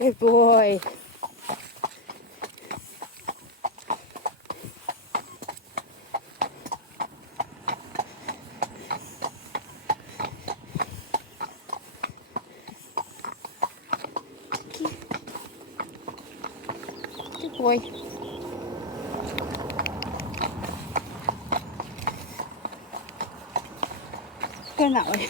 Good boy. Good boy. Going that way.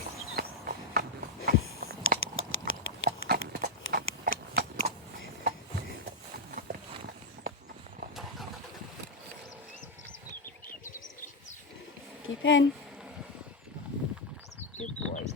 Keep in. Good boy.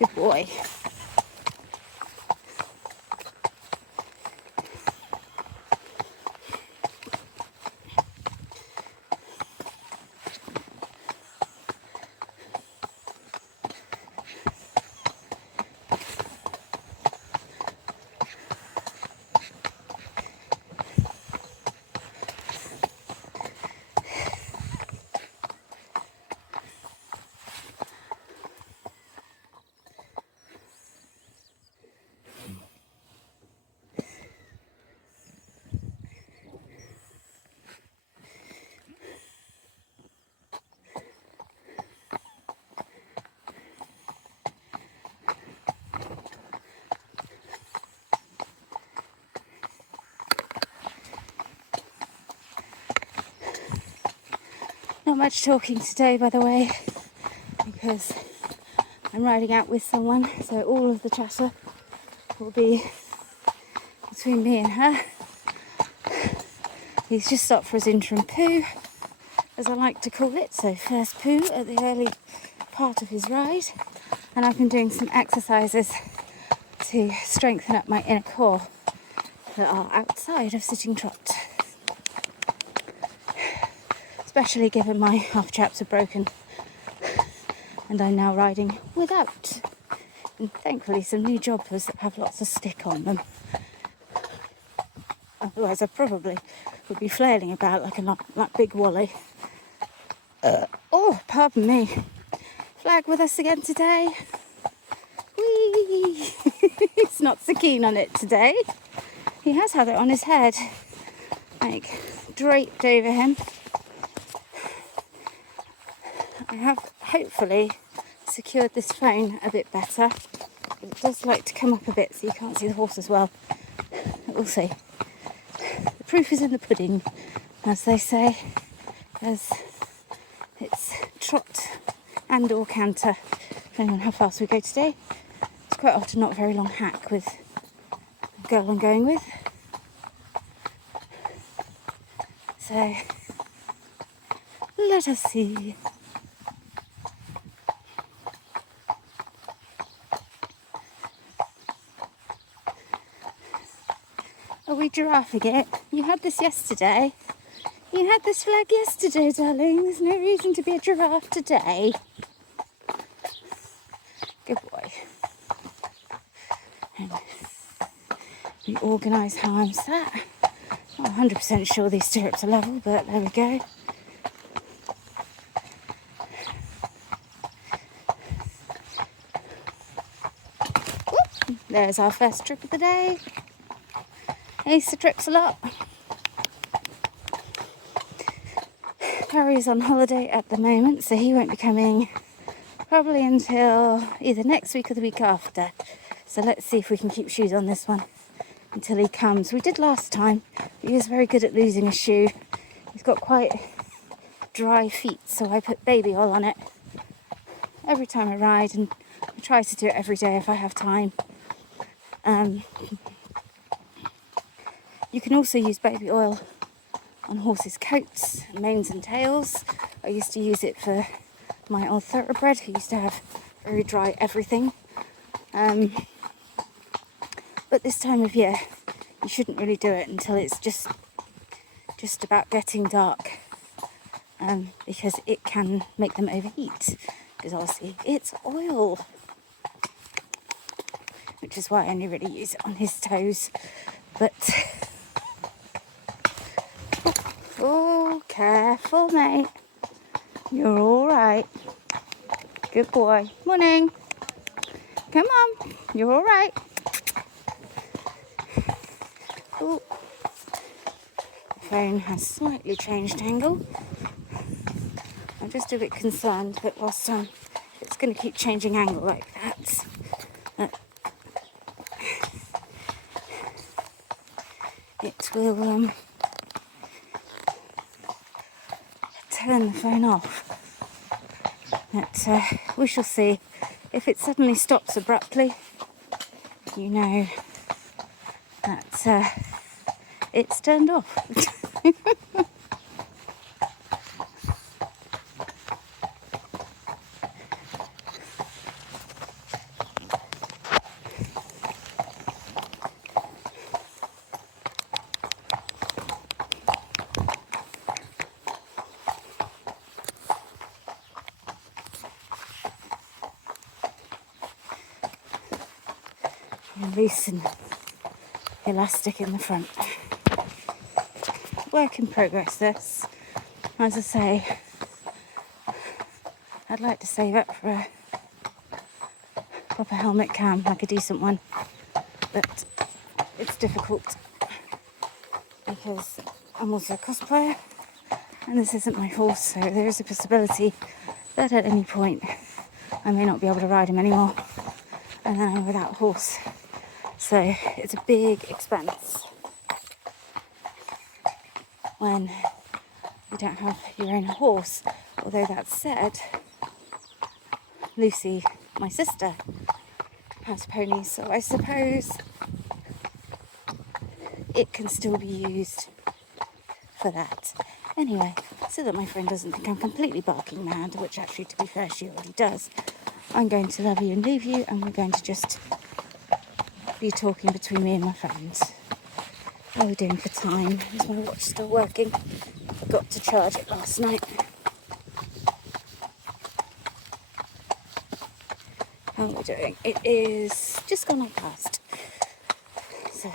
Good boy. Not much talking today, by the way, because I'm riding out with someone, so all of the chatter will be between me and her. He's just stopped for his interim poo, as I like to call it, so first poo at the early part of his ride, and I've been doing some exercises to strengthen up my inner core that are outside of sitting trot. Especially given my half chaps are broken and I'm now riding without. And thankfully some new jobbers that have lots of stick on them. Otherwise I probably would be flailing about like big Wally. Oh, pardon me. Flag with us again today. Whee! He's not so keen on it today. He has had it on his head, like draped over him. I have hopefully secured this phone a bit better. It does like to come up a bit so you can't see the horse as well. We'll see. The proof is in the pudding, as they say, as it's trot and or canter, depending on how fast we go today. It's quite often not a very long hack with the girl I'm going with. So, let us see. Are we giraffing it? You had this yesterday. You had this flag yesterday, darling. There's no reason to be a giraffe today. Good boy. And we organise how I'm sat. Not 100% sure these stirrups are level, but there we go. Whoop. There's our first trip of the day. Easter trips a lot. Curry's on holiday at the moment, so he won't be coming probably until either next week or the week after. So let's see if we can keep shoes on this one until he comes. We did last time. He was very good at losing a shoe. He's got quite dry feet, so I put baby oil on it every time I ride, and I try to do it every day if I have time. You can also use baby oil on horses' coats, manes and tails. I used to use it for my old thoroughbred who used to have very dry everything. But this time of year, you shouldn't really do it until it's just about getting dark, because it can make them overheat, because obviously it's oil, which is why I only really use it on his toes. But oh, careful, mate. You're all right. Good boy. Morning. Come on. You're all right. Oh. The phone has slightly changed angle. I'm just a bit concerned that whilst it's going to keep changing angle like that, it will turn the phone off. But we shall see. If it suddenly stops abruptly, you know that it's turned off. Loose and elastic in the front. Work in progress, this. As I say, I'd like to save up for a proper helmet cam, like a decent one, but it's difficult because I'm also a cosplayer and this isn't my horse, so there is a possibility that at any point I may not be able to ride him anymore, and then I'm without a horse. So it's a big expense when you don't have your own horse. Although that said, Lucy, my sister, has ponies, so I suppose it can still be used for that. Anyway, so that my friend doesn't think I'm completely barking mad, which actually, to be fair, she already does, I'm going to love you and leave you, and we're going to just be talking between me and my friends. How are we doing for time? Is my watch still working? Forgot to charge it last night. How are we doing? It is just gone on past. So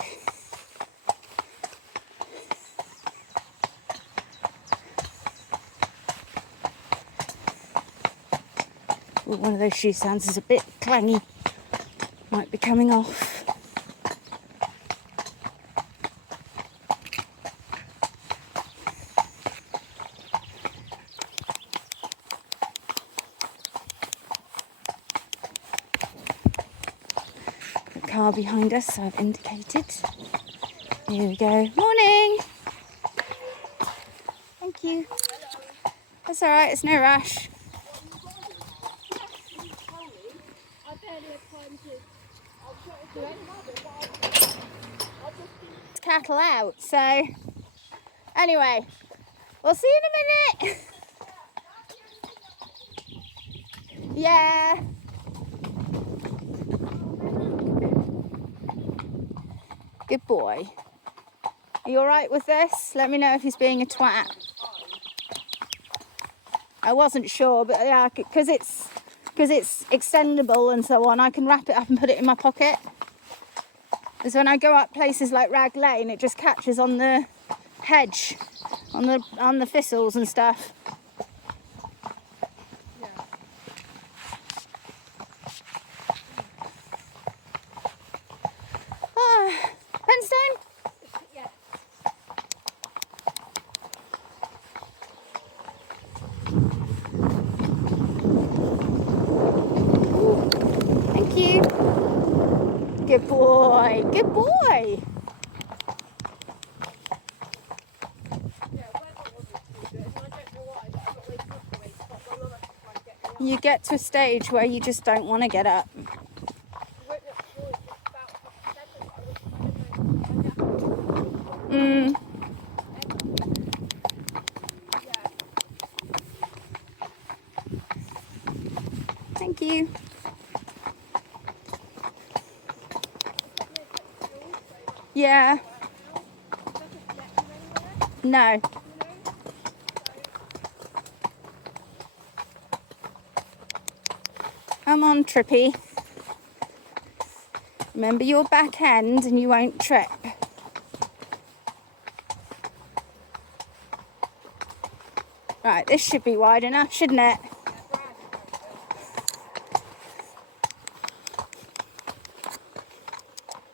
ooh, one of those shoe sounds is a bit clangy. Might be coming off. The car behind us, I've indicated. Here we go. Morning! Thank you. That's alright, it's no rush. Cattle out, so anyway, we'll see you in a minute. Yeah. Good boy. Are you alright with this? Let me know if he's being a twat. I wasn't sure, but yeah, because it's extendable and so on, I can wrap it up and put it in my pocket. Because when I go up places like Rag Lane, it just catches on the hedge, on the thistles and stuff. Yeah. Ah, Penstone? Yeah. Good boy. Good boy. You get to a stage where you just don't want to get up. Thank you. Yeah. No. Come on, Trippy. Remember your back end and you won't trip. Right, this should be wide enough, shouldn't it?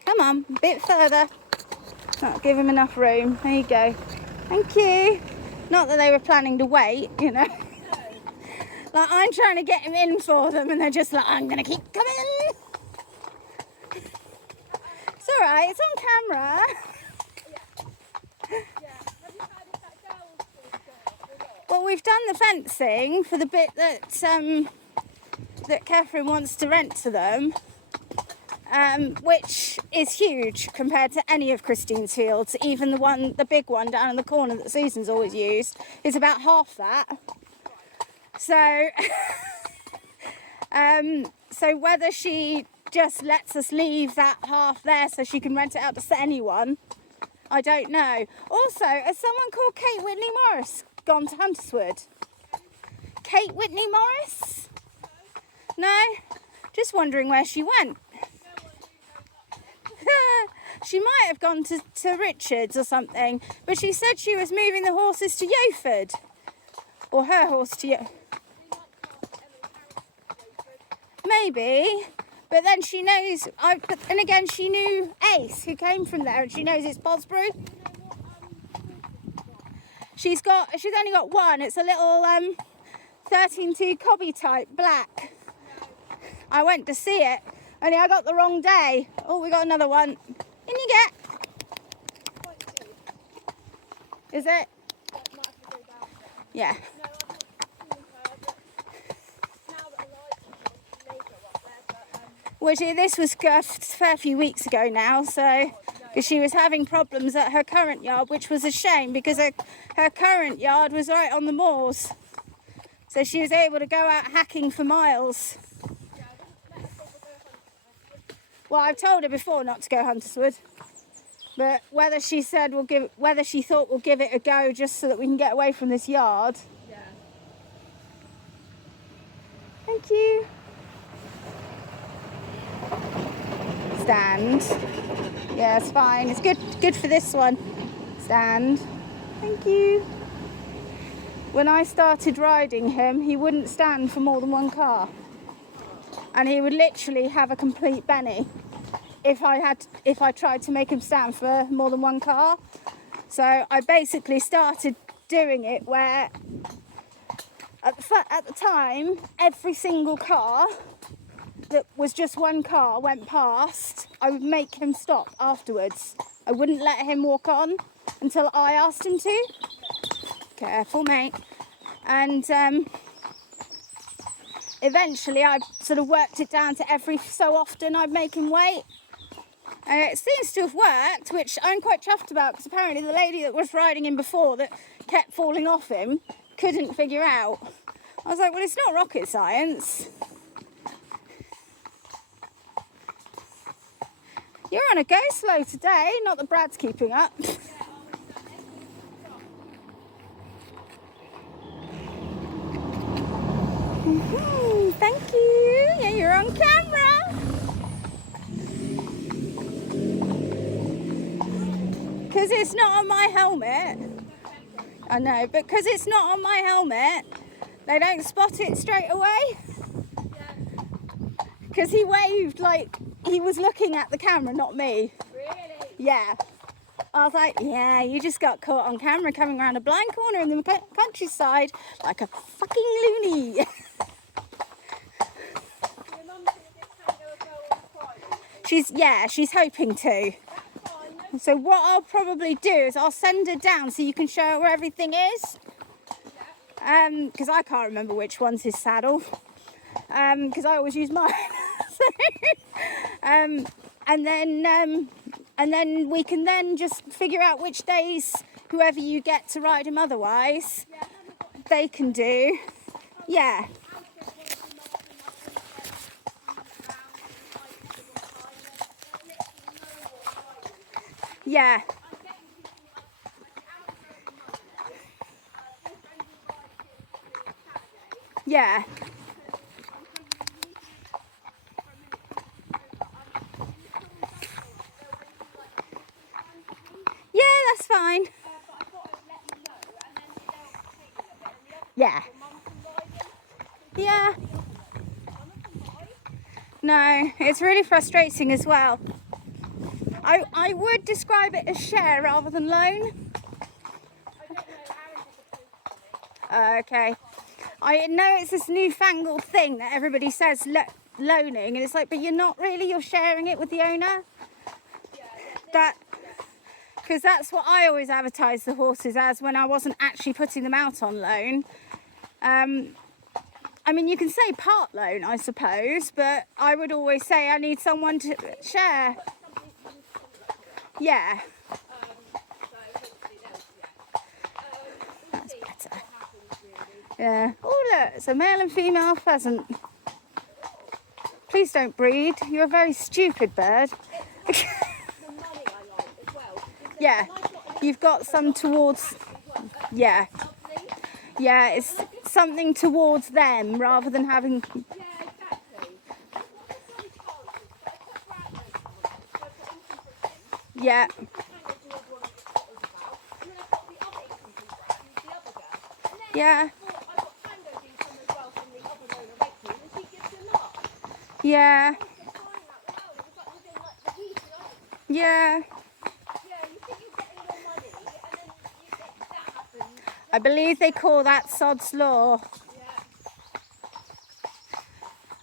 Come on, a bit further. That'll give him enough room. There you go. Thank you. Not that they were planning to wait, you know. Like, I'm trying to get him in for them and they're just like, I'm going to keep coming. It's all right, it's on camera. Well, we've done the fencing for the bit that that Catherine wants to rent to them, which is huge compared to any of Christine's fields. Even the big one down in the corner that Susan's always used is about half that. So, so whether she just lets us leave that half there so she can rent it out to anyone, I don't know. Also, has someone called Kate Whitney Morris gone to Hunterswood? Kate Whitney Morris? No? Just wondering where she went. She might have gone to Richards or something, but she said she was moving the horses to Yeoford. Or her horse to Yeoford. Maybe. But then she knows, and again, she knew Ace, who came from there, and she knows it's Bosbury. She's only got one. It's a little 13-2 cobby type, black. I went to see it, only I got the wrong day. Oh, we got another one. In you get. Is it? Yeah. Which this was scuffed a fair few weeks ago now, so because she was having problems at her current yard, which was a shame because her current yard was right on the moors, so she was able to go out hacking for miles. Well, I've told her before not to go Hunterswood, but whether she thought we'll give it a go just so that we can get away from this yard. Yeah. Thank you. Stand. Yeah, it's fine. It's good for this one. Stand. Thank you. When I started riding him, he wouldn't stand for more than one car. And he would literally have a complete Benny if I tried to make him stand for more than one car. So I basically started doing it where at the time, every single car that was just one car went past, I would make him stop afterwards. I wouldn't let him walk on until I asked him to. Careful, mate. And eventually I sort of worked it down to every so often I'd make him wait. And it seems to have worked, which I'm quite chuffed about, because apparently the lady that was riding him before that kept falling off him couldn't figure out. I was like, well, it's not rocket science. You're on a go slow today, not that Brad's keeping up. Thank you. Yeah, you're on camera. Because it's not on my helmet. I know, but because it's not on my helmet, they don't spot it straight away. Because he waved like he was looking at the camera, not me. Really? Yeah. I was like, yeah, you just got caught on camera coming around a blind corner in the countryside like a fucking loony. She's hoping to. So what I'll probably do is I'll send her down so you can show her where everything is. Because I can't remember which one's his saddle. Because I always use mine. and then we can then just figure out which days whoever you get to ride him otherwise, they can do. Yeah. Yeah. Yeah. Yeah, that's fine. Yeah. Yeah. No, it's really frustrating as well. I would describe it as share rather than loan. Okay. I know it's this newfangled thing that everybody says loaning, and it's like, but you're not really, you're sharing it with the owner. Because that's what I always advertise the horses as when I wasn't actually putting them out on loan. I mean, you can say part loan, I suppose, but I would always say I need someone to share. Yeah. That's better. Yeah. Oh, look, it's a male and female pheasant. Please don't breed. You're a very stupid bird. Yeah. You've got some towards... Yeah. Yeah, it's something towards them rather than having... Yeah. Yeah. Yeah. Yeah. I believe they call that sod's law.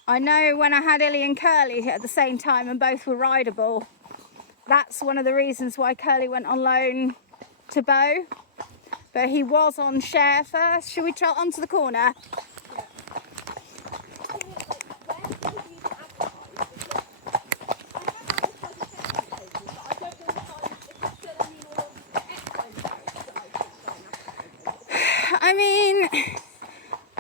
I know when I had Illy and Curly at the same time and both were rideable, that's one of the reasons why Curly went on loan to Beau. But he was on share first. Should we trot onto the corner? I mean,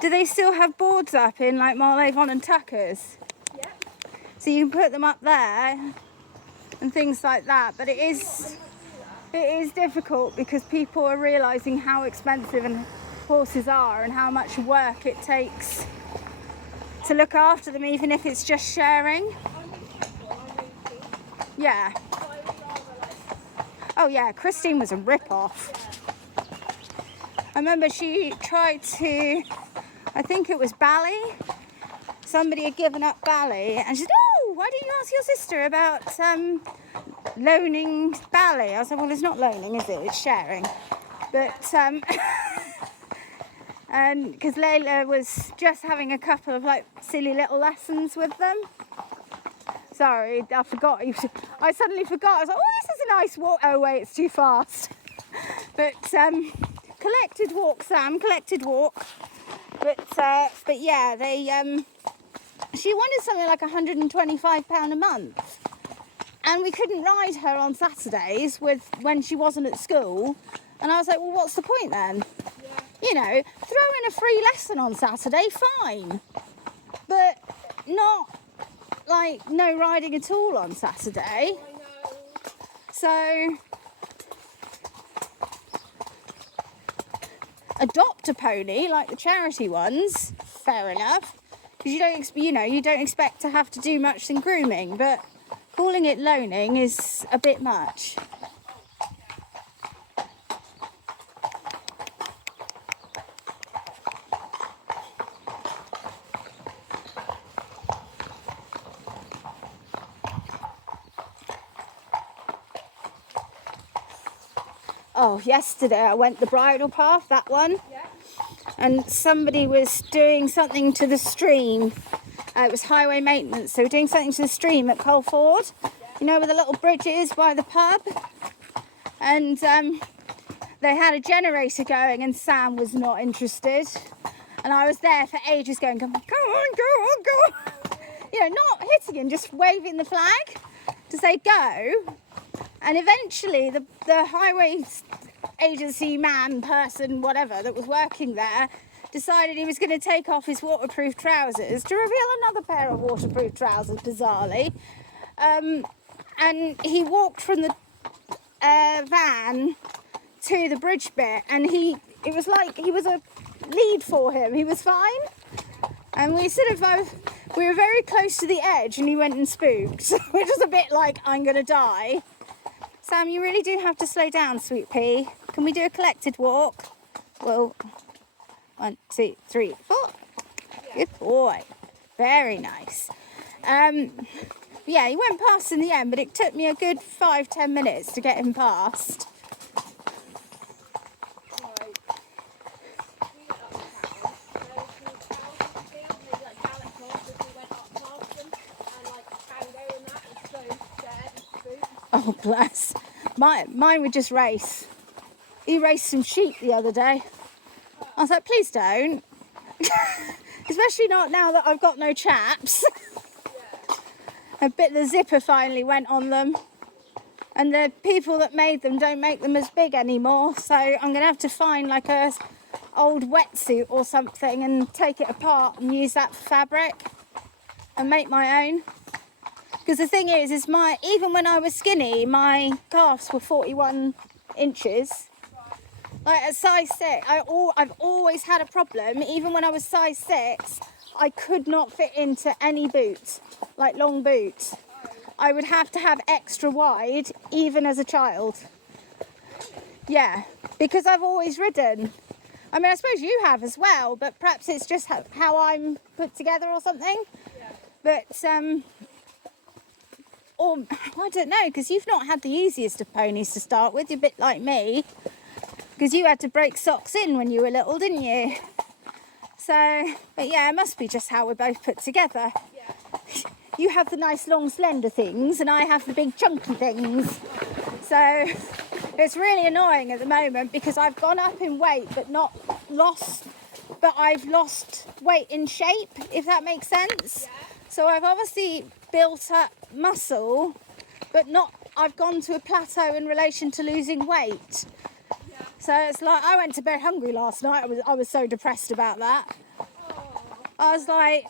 do they still have boards up in like Marley Avon and Tuckers? Yeah. So you can put them up there and things like that, but it is difficult because people are realising how expensive horses are and how much work it takes to look after them, even if it's just sharing. Yeah. Oh yeah, Christine was a rip-off. I remember she tried to, I think it was Bally. Somebody had given up Bally and she said, oh, why didn't you ask your sister about loaning Bally? I said, well, it's not loaning, is it? It's sharing. But, and because Layla was just having a couple of like silly little lessons with them. Sorry, I forgot. I suddenly forgot. I was like, oh, this is a nice walk. Oh, wait, it's too fast. But, collected walk, Sam, collected walk. But yeah, they, she wanted something like £125 a month. And we couldn't ride her on Saturdays when she wasn't at school. And I was like, well, what's the point then? Yeah. You know, throw in a free lesson on Saturday, fine. But not like no riding at all on Saturday. I know. So adopt a pony like the charity ones, fair enough. Because you don't expect to have to do much in grooming, but calling it loaning is a bit much. Oh, yesterday I went the bridle path, that one. Yeah. And somebody was doing something to the stream It was highway maintenance. So we're doing something to the stream at Colford. You know, where the little bridge is by the pub. And they had a generator going and Sam was not interested. And I was there for ages going, go on, go on, go on. You know, not hitting him, just waving the flag to say go. And eventually the highway agency man, person, whatever, that was working there decided he was going to take off his waterproof trousers to reveal another pair of waterproof trousers, bizarrely. And he walked from the van to the bridge bit, and it was like he was a lead for him. He was fine. And we were very close to the edge, and he went and spooked, which was a bit like, I'm going to die. Sam, you really do have to slow down, sweet pea. Can we do a collected walk? Well, 1, 2, 3, 4. Good boy. Very nice. Yeah, he went past in the end, but it took me a good 5-10 minutes to get him past. Oh, bless. Mine would just race. He raced some sheep the other day. I was like, please don't. Especially not now that I've got no chaps. The zipper finally went on them. And the people that made them don't make them as big anymore. So I'm going to have to find like a old wetsuit or something and take it apart and use that for fabric and make my own. Because the thing is even when I was skinny, my calves were 41 inches. Like at size 6, I've always had a problem. Even when I was size 6, I could not fit into any boot, like long boots. I would have to have extra wide, even as a child. Yeah, because I've always ridden. I mean, I suppose you have as well, but perhaps it's just how I'm put together or something. Yeah. But, or I don't know, because you've not had the easiest of ponies to start with. You're a bit like me, because you had to break socks in when you were little, didn't you? So, but yeah, it must be just how we're both put together. Yeah. You have the nice long slender things and I have the big chunky things. So it's really annoying at the moment because I've gone up in weight but I've lost weight in shape, if that makes sense. Yeah. So I've obviously built up muscle, but I've gone to a plateau in relation to losing weight. Yeah. So it's like, I went to bed hungry last night. I was so depressed about that. Oh. I was like,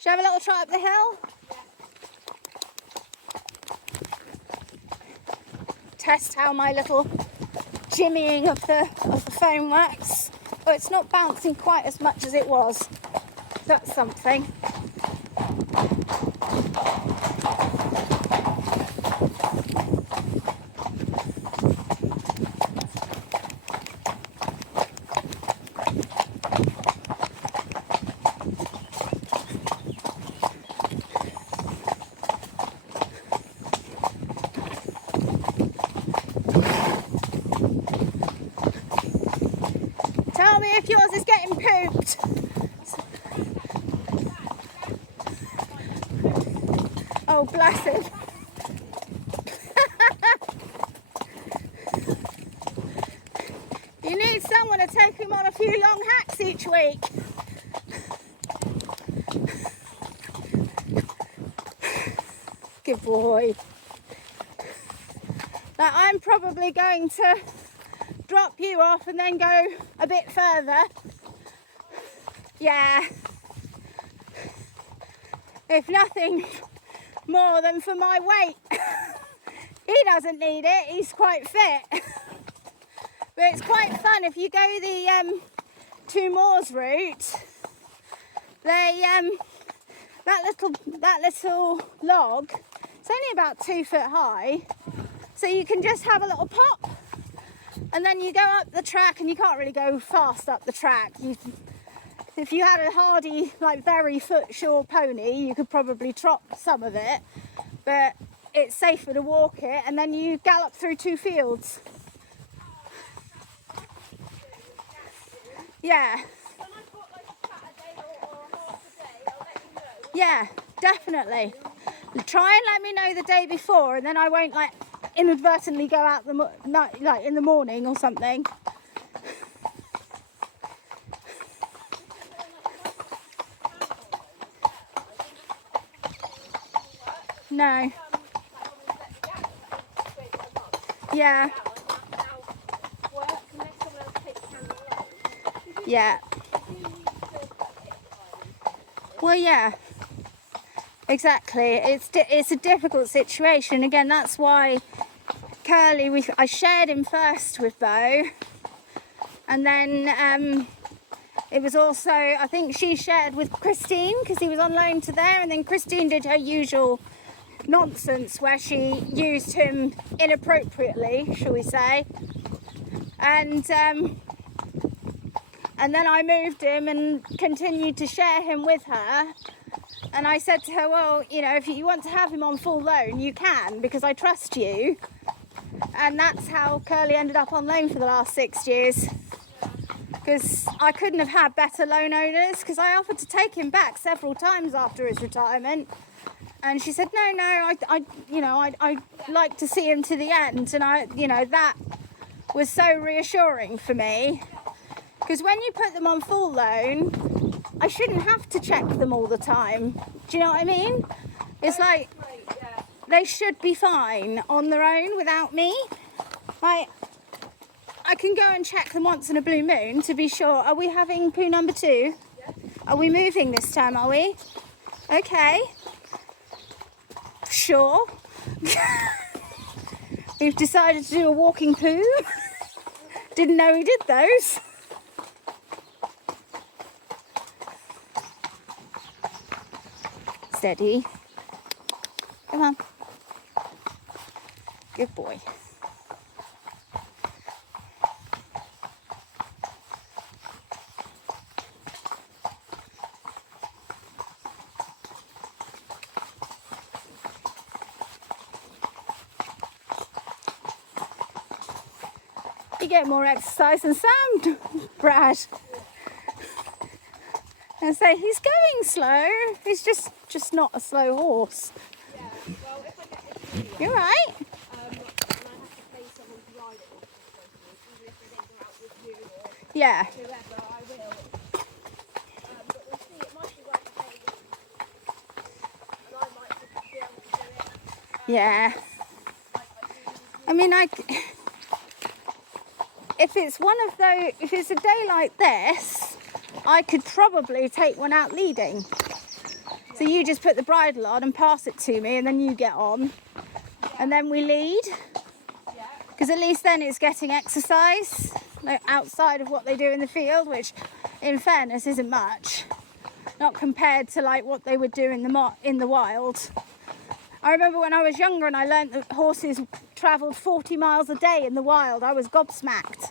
Shall we have a little try up the hill? Yeah. Test how my little jimmying of the foam works. Oh, it's not bouncing quite as much as it was. That's something. Tell me if yours is getting pooped. Oh, bless him. You need someone to take him on a few long hacks each week. Good boy. Now, I'm probably going to drop you off and then go a bit further. Yeah. If nothing more than for my weight. He doesn't need it, he's quite fit. But it's quite fun if you go the Two Moors route. That little log, it's only about 2 foot high, so you can just have a little pop and then you go up the track, and you can't really go fast up the track. If you had a hardy, like very foot-sure pony, you could probably trot some of it, but it's safer to walk it, and then you gallop through 2 fields. Yeah. Yeah, definitely. Try and let me know the day before, and then I won't like inadvertently go out the night, like in the morning or something. No. Yeah. Yeah. Well, yeah. Exactly. It's a difficult situation. Again, that's why Curly, I shared him first with Bo, and then it was also, I think she shared with Christine because he was on loan to there, and then Christine did her usual nonsense where she used him inappropriately, shall we say, and then I moved him and continued to share him with her. And I said to her, well, you know, if you want to have him on full loan, you can, because I trust you. And that's how Curly ended up on loan for the last 6 years. Because I couldn't have had better loan owners, because I offered to take him back several times after his retirement. And she said, no, I'd like to see him to the end. And that was so reassuring for me. Because when you put them on full loan, I shouldn't have to check them all the time. Do you know what I mean? It's like they should be fine on their own without me. Like, I can go and check them once in a blue moon to be sure. Are we having poo number 2? Are we moving this time, are we? Okay. Sure. We've decided to do a walking poo. Didn't know we did those. Steady. Come on. Good boy. You get more exercise than Sam, Brad. And say he's going slow. He's just not a slow horse. Yeah, well, if I get experience, You're right. and I have to pay someone to ride it, even if they don't go out with you or Yeah. whoever, I will. But we'll see, it might be worth a paying, and I might just be able to do it. Yeah. I mean, if it's a day like this, I could probably take one out leading. So you just put the bridle on and pass it to me, and then you get on, and then we lead. Because at least then it's getting exercise, like outside of what they do in the field, which, in fairness, isn't much. Not compared to like what they would do in the wild. I remember when I was younger and I learnt that horses travelled 40 miles a day in the wild. I was gobsmacked.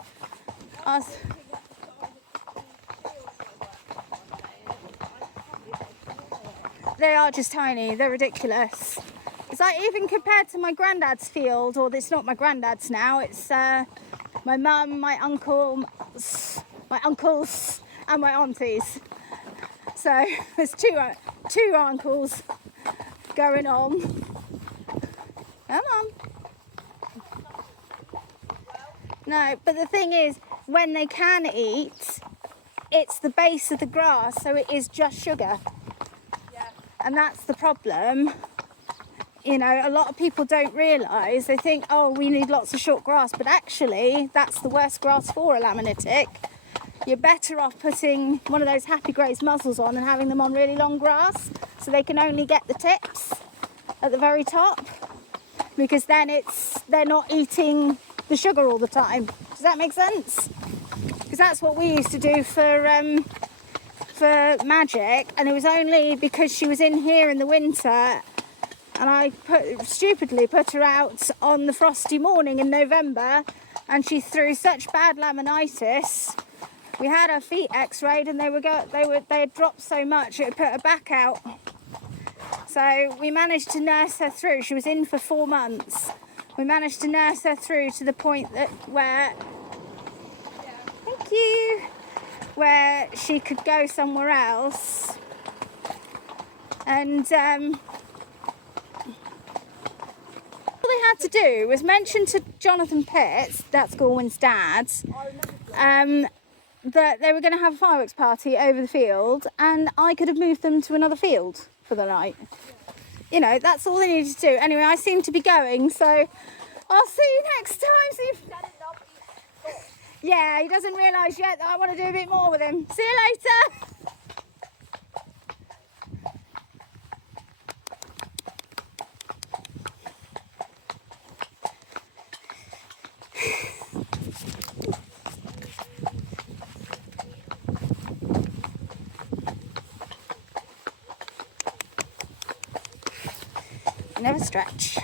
They are just tiny. They're ridiculous. It's like, even compared to my granddad's field, or it's not my granddad's now. It's my mum, my uncles, and my aunties. So there's two uncles going on. Come on. No, but the thing is, when they can eat, it's the base of the grass, so it is just sugar. Yeah. And that's the problem. You know, a lot of people don't realise. They think, oh, we need lots of short grass, but actually that's the worst grass for a laminitic. You're better off putting one of those Happy Graze muzzles on and having them on really long grass, so they can only get the tips at the very top, because then they're not eating the sugar all the time. Does that make sense? Because that's what we used to do for Magic, and it was only because she was in here in the winter and I stupidly put her out on the frosty morning in November, and she threw such bad laminitis. We had her feet x-rayed, and they had dropped so much it put her back out. So we managed to nurse her through. She was in for 4 months. We managed to nurse her through to the point where she could go somewhere else. And all they had to do was mention to Jonathan Pitts, that's Galwyn's dad, that they were going to have a fireworks party over the field, and I could have moved them to another field for the night. You know, that's all they needed to do. Anyway, I seem to be going, so I'll see you next time. See if... Yeah, he doesn't realise yet that I want to do a bit more with him. See you later. Never stretch.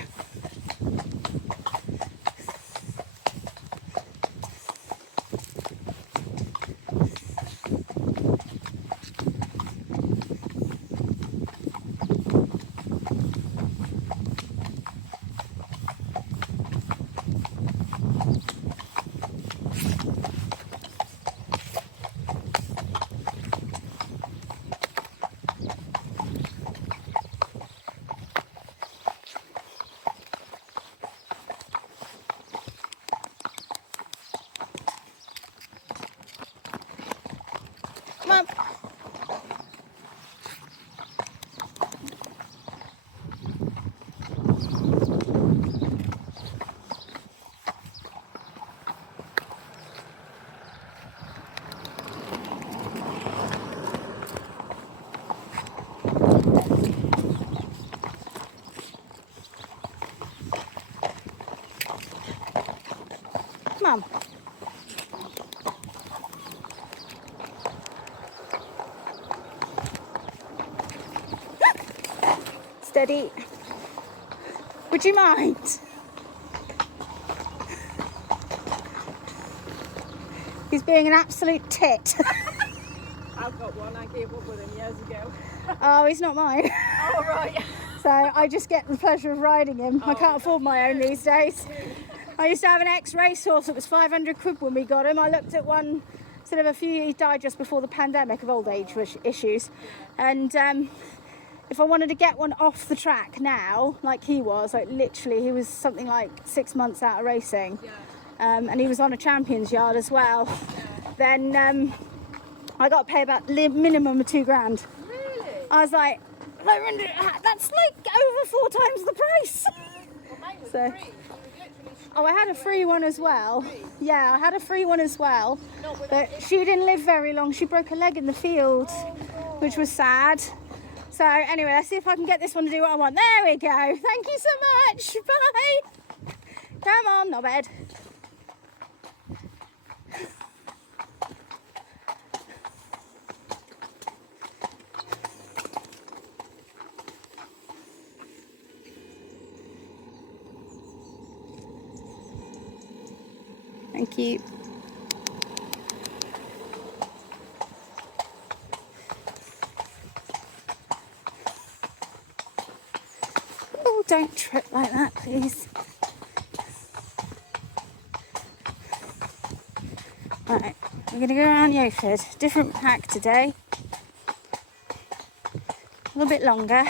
Come on. Come on. Steady. Would you mind? He's being an absolute tit. I've got one, I gave up with him years ago. Oh, he's not mine. Oh, right. So I just get the pleasure of riding him. I can't afford my own these days. I used to have an ex-racehorse that was 500 quid when we got him. I looked at one sort of he died just before the pandemic of old age issues. And if I wanted to get one off the track now, like he was, like literally he was something like 6 months out of racing. And he was on a champions yard as well. Then I got to pay about minimum of £2,000. Really? I was like, that's like over 4 times the price. Well, mine was So- free. He was literally Oh, I had a free one as well. Yeah, I had a free one as well. not with But she didn't live very long. She broke her leg in the field, which was sad. So anyway, let's see if I can get this one to do what I want. There we go. Thank you so much. Bye. Come on, not bad. Thank you. Oh, don't trip like that, please. Right, we're going to go around Yoford. Different pack today. A little bit longer.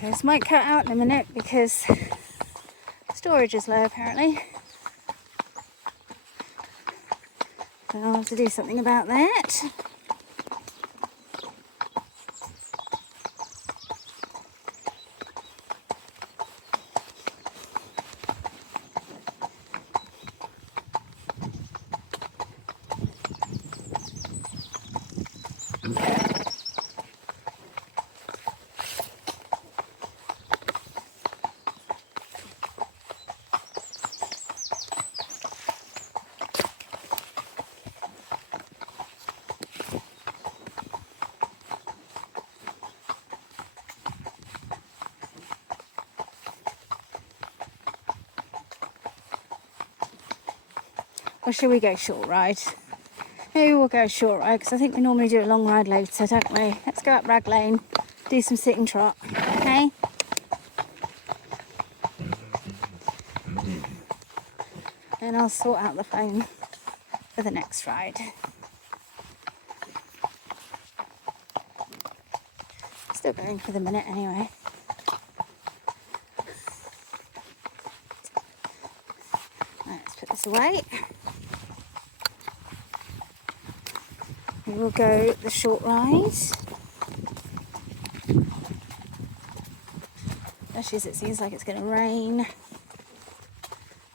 This might cut out in a minute because storage is low apparently. So I'll have to do something about that. Or should we go short ride? Maybe we'll go short ride because I think we normally do a long ride later, don't we? Let's go up Rag Lane, do some sitting trot, okay? And I'll sort out the phone for the next ride. Still going for the minute anyway. Right, let's put this away. We will go the short ride. Especially as it seems like it's going to rain.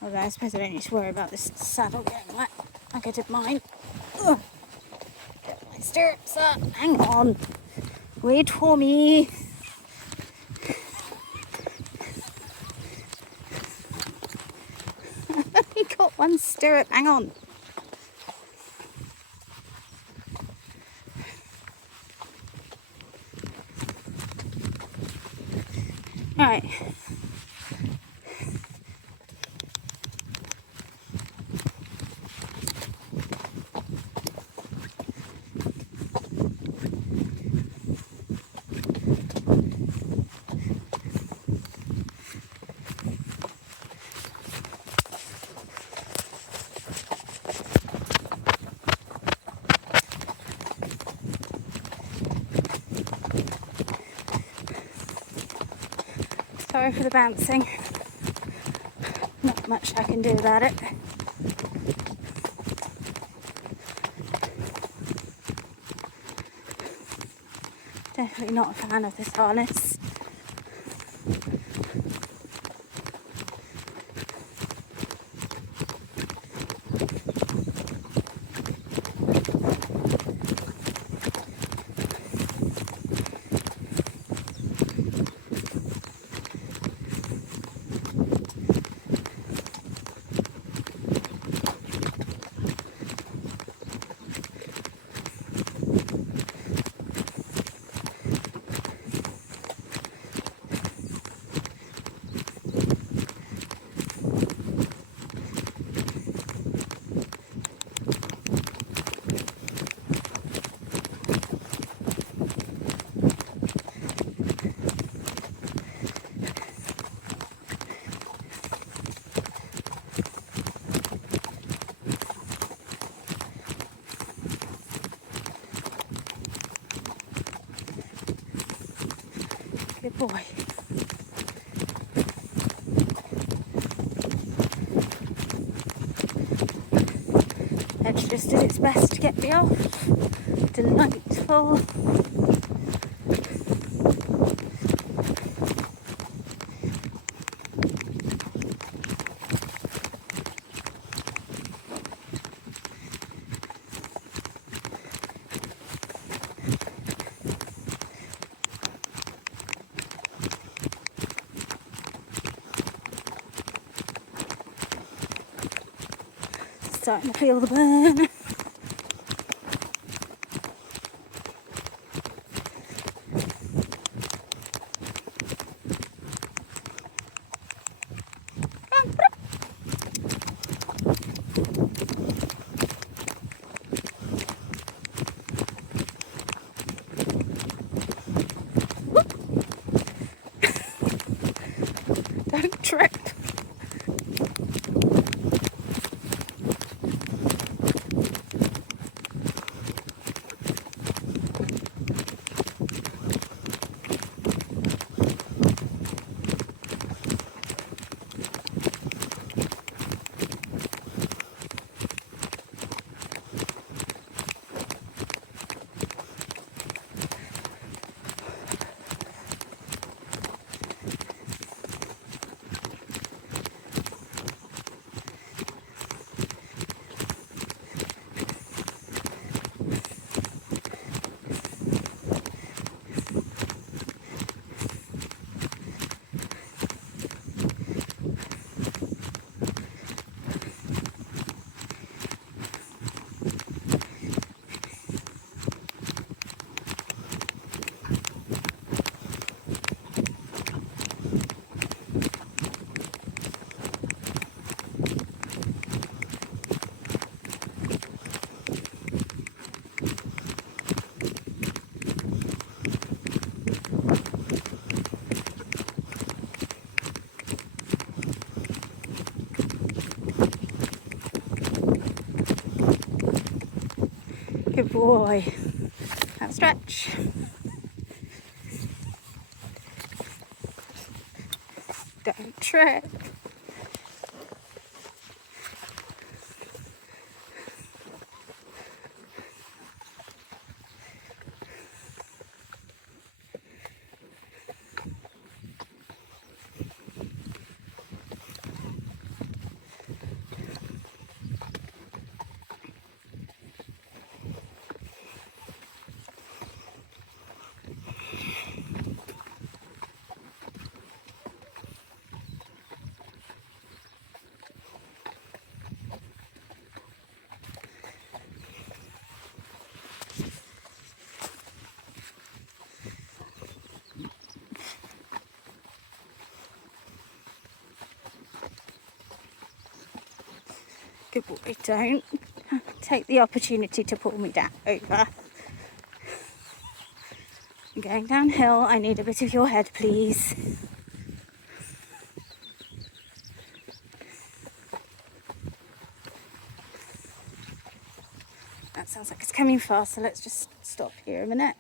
Although I suppose I don't need to worry about this saddle getting wet like I did mine. Ugh. Get my stirrups up. Hang on. Wait for me. I only got one stirrup. Hang on. Right. Sorry for the bouncing. Not much I can do about it. Definitely not a fan of this harness. Good boy. Edge just did its best to get me off. Delightful. Starting to feel the burn. Don't trip. boy. Have a stretch. Don't trip. Good boy, don't take the opportunity to pull me down over. I'm going downhill. I need a bit of your head, please. That sounds like it's coming fast, so let's just stop here a minute.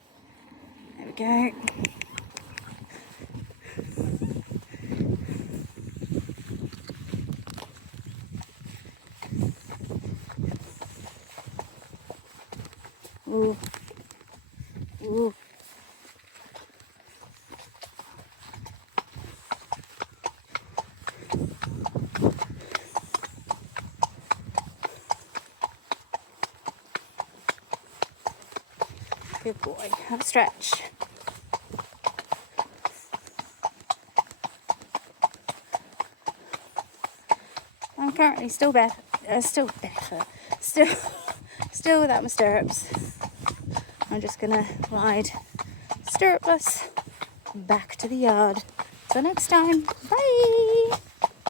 There we go. Ooh. Ooh. Good boy. Have a stretch. I'm currently still without my stirrups. I'm just gonna ride stirrupless back to the yard. Till next time, bye!